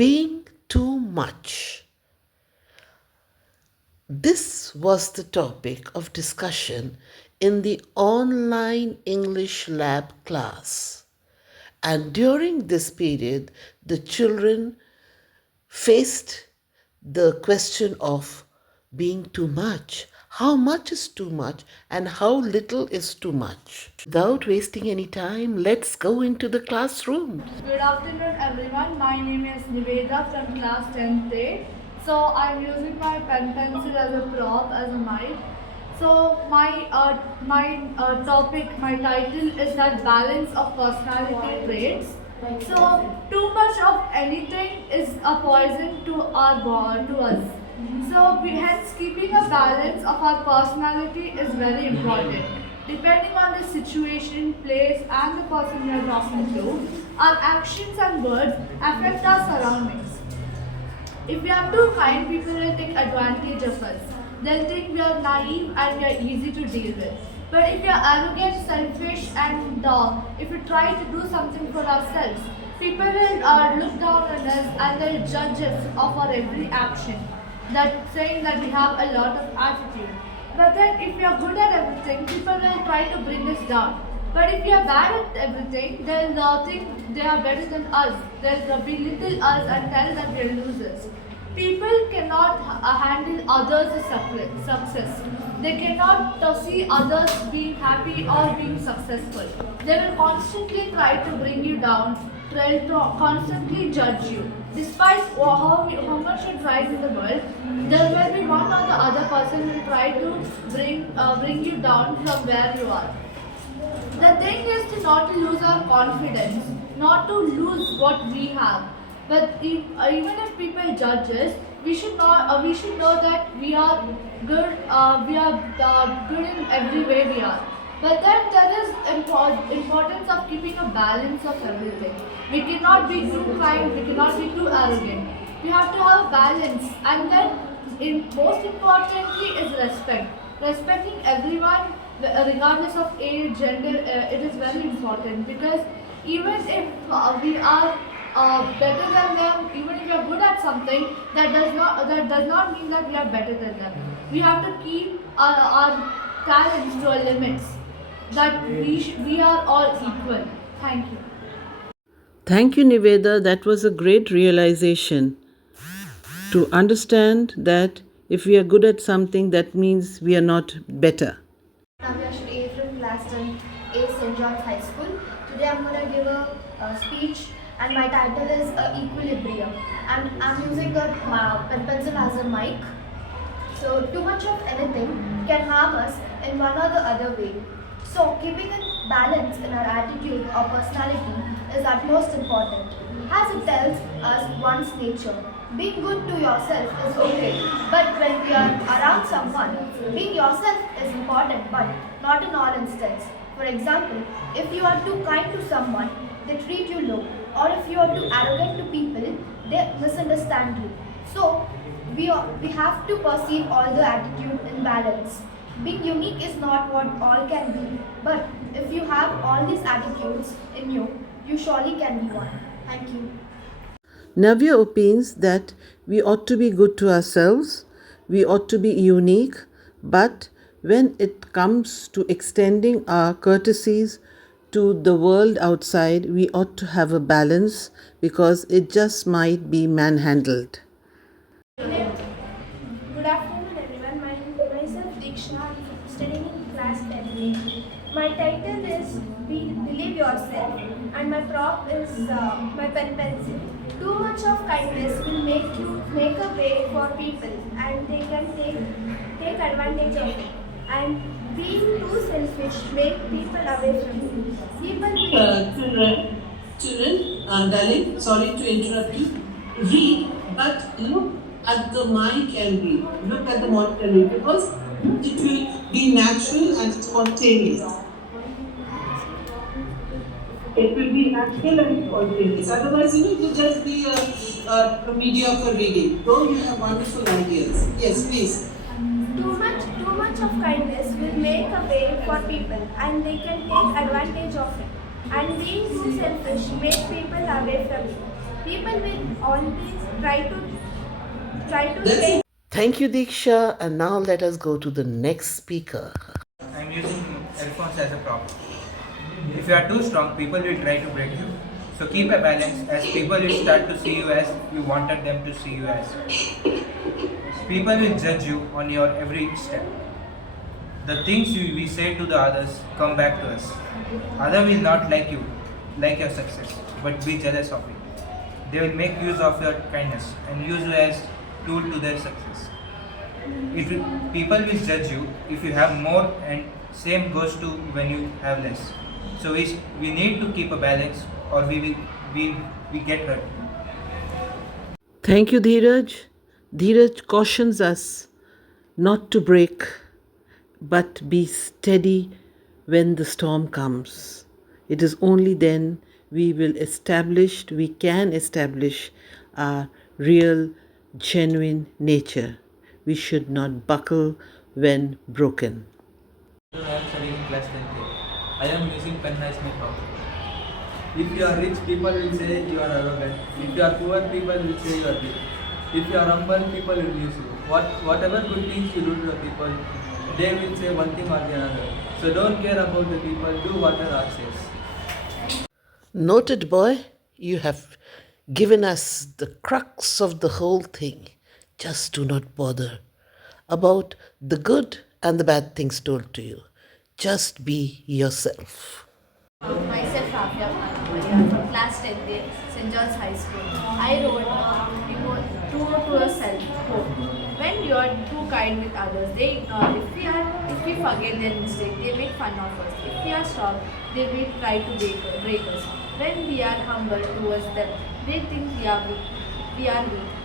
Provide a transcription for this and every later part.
being too much. This was the topic of discussion in the online Eng.Lab class. And during this period, the children faced the question of being too much. How much is too much and how little is too much? Without wasting any time, let's go into the classroom. Good afternoon everyone. My name is Niveda from class 10th A. So I'm using my pen pencil as a prop, as a mic. So my topic, my title is that balance of personality traits. So too much of anything is a poison to our body, to us. So hence keeping a balance of our personality is very important. Depending on the situation, place and the person we are talking to, our actions and words affect our surroundings. If we are too kind, people will take advantage of us. They'll think we are naive and we are easy to deal with. But if we are arrogant, selfish and if we try to do something for ourselves, people will look down on us and they'll judge us of our every action. That saying that we have a lot of attitude. But then if we are good at everything, people will try to bring us down. But if we are bad at everything, they'll think they are better than us. They'll belittle us and tell that we are losers. People cannot handle others' success. They cannot see others being happy or being successful. They will constantly try to bring you down, try to constantly judge you. Despite how much you try in the world, there will be one or the other person who will try to bring you down from where you are. The thing is to not to lose our confidence, not to lose what we have. But even if people judge us, we should know that we are good. We are good in every way we are. But then there is importance of keeping a balance of everything. We cannot be too kind. We cannot be too arrogant. We have to have balance, and then most importantly is respect. Respecting everyone regardless of age, gender, it is very important because even if we are better than them, even if we are good at something, that does not mean that we are better than them. We have to keep our talents to our limits. That we are all equal. Thank you. Thank you, Niveda. That was a great realization to understand that if we are good at something, that means we are not better. Ewgi-Sjhs from class 10A St. John's High School. Today I'm going to give a speech and my title is Equilibrium. And I'm using a pen pencil as a mic. So too much of anything can harm us in one or the other way. So keeping a balance in our attitude or personality is utmost important, as it tells us one's nature. Being good to yourself is okay, but when we are around someone, being yourself is important, but not in all instances. For example, if you are too kind to someone, they treat you low, or if you are too arrogant to people, they misunderstand you. So we have to perceive all the attitude in balance. Being unique is not what all can be, but if you have all these attitudes in you, you surely can be one. Thank you. Navya opines that we ought to be good to ourselves, we ought to be unique, but when it comes to extending our courtesies to the world outside, we ought to have a balance because it just might be manhandled. Good afternoon everyone, myself Diksha, I'm studying in class 10. My title is Believe Yourself and my prop is my pen pencil. Too much of kindness will make a way for people and they can take advantage of it. And being too selfish make people away from you. Children, darling, sorry to interrupt you. Read, but look at the mic and read. Look at the monitor and read because it will be natural and spontaneous. It will be natural and spontaneous. Otherwise, it will just be a mediocre reading. Though you have wonderful ideas. Yes, please. Too much of kindness will make a way for people and they can take advantage of it. And being too selfish make people away from you. People will always try to change. Thank you, Diksha. And now let us go to the next speaker. I'm using earphones as a prop. If you are too strong, people will try to break you. So keep a balance as people will start to see you as you wanted them to see you as. People will judge you on your every step. The things we say to the others come back to us. Others will not like your success, but be jealous of it. They will make use of your kindness and use you as tool to their success. People will judge you if you have more, and same goes to when you have less. So we need to keep a balance, or we get hurt. Thank you, Dheeraj. Dheeraj cautions us not to break, but be steady when the storm comes. It is only then we can establish our real, genuine nature. We should not buckle when broken. I am studying in class 10th. I am using pen as my prop. If you are rich, people will say you are arrogant. If you are poor, people will say you are weak. If you are humble, people will use you. Whatever good things you do to the people, they will say one thing or the another. So don't care about the people, do what the Lord says. Noted, boy, you have given us the crux of the whole thing. Just do not bother about the good and the bad things told to you. Just be yourself. Myself, Rafia Khan, from class 10th, St. John's High School. I wrote true to yourself quote. When you are too kind with others, they ignore. If we forget their mistake, they make fun of us. If we are strong, they will try to break us. When we are humble towards them, they think we are weak.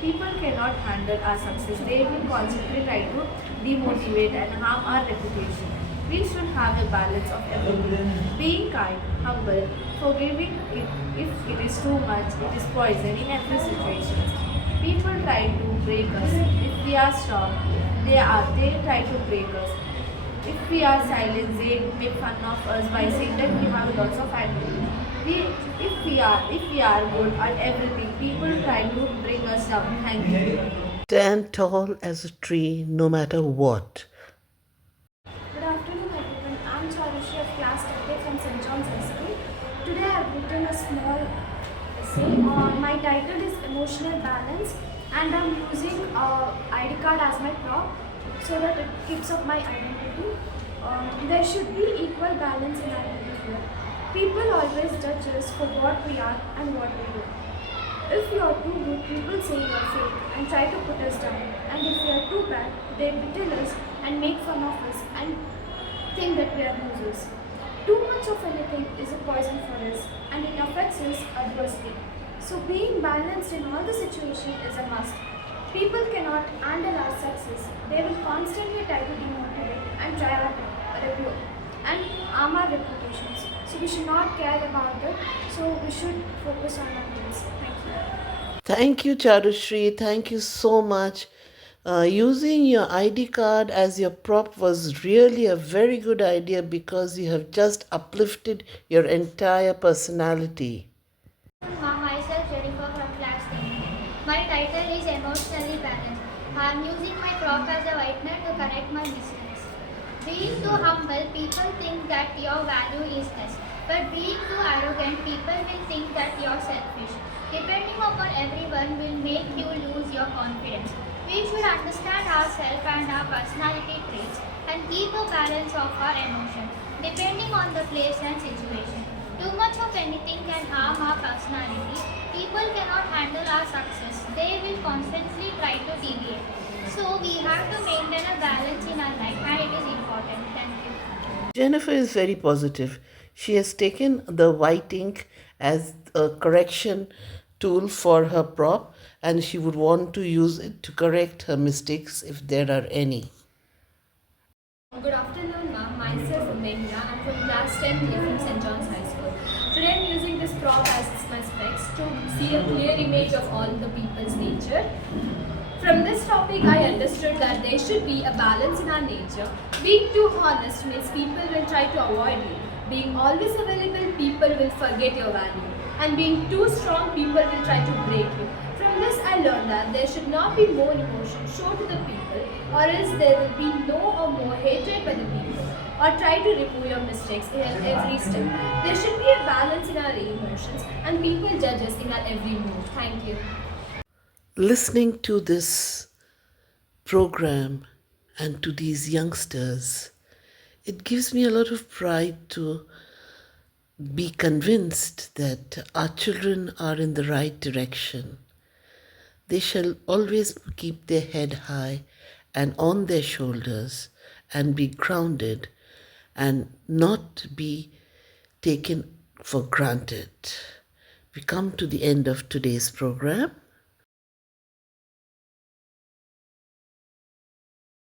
People cannot handle our success. They will constantly try to demotivate and harm our reputation. We should have a balance of everything. Being kind, humble, forgiving if it is too much, it is poison in every situation. People try to break us. If we are strong, they try to break us. If we are silent, they make fun of us by saying that we have lots of anger. If we are good at everything, people try to bring us down. Thank you. Stand tall as a tree no matter what. Good afternoon, everyone. I'm Charushi of class 10 from St. John's High School. Today I have written a small essay. My title is Emotional Balance, and I'm using ID card as my prop so that it keeps up my identity. There should be equal balance in our life here. People always judge us for what we are and what we do. If you are too good, people say you are fake and try to put us down. And if we are too bad, they belittle us and make fun of us and think that we are losers. Too much of anything is a poison for us and it affects us adversely. So being balanced in all the situations is a must. People cannot handle our success. They will constantly try to demotivate and try our and harm our reputations. So we should not care about it. So we should focus on our goals. Thank you. Thank you, Charushri. Thank you so much. Using your ID card as your prop was really a very good idea because you have just uplifted your entire personality. Myself, Jennifer from class 10. My title is Emotionally Balanced. I am using my prop as a whitener to correct my mistakes. Being too humble, people think that your value is less. But being too arrogant, people will think that you're selfish. Depending upon everyone will make you lose your confidence. We should understand ourselves and our personality traits and keep a balance of our emotions, depending on the place and situation. Too much of anything can harm our personality. People cannot handle our success. They will constantly try to deviate. So we have to maintain a balance in our life and it is important. Thank you. Jennifer is very positive. She has taken the white ink as a correction tool for her prop and she would want to use it to correct her mistakes if there are any. Good afternoon, ma'am. Myself, Ewgi-Sjhs. I'm from class 10 from St. John's High School. Today I'm using this prop as my specs to see a clear image of all the people's nature. From this topic, I understood that there should be a balance in our nature. Being too honest means people will try to avoid you. Being always available, people will forget your value. And being too strong, people will try to break you. From this, I learned that there should not be more emotion shown to the people, or else there will be no or more hatred by the people, or try to remove your mistakes in every step. There should be a balance in our emotions, and people judge us in our every move. Thank you. Listening to this program and to these youngsters, it gives me a lot of pride to be convinced that our children are in the right direction. They shall always keep their head high and on their shoulders and be grounded and not be taken for granted. We come to the end of today's program.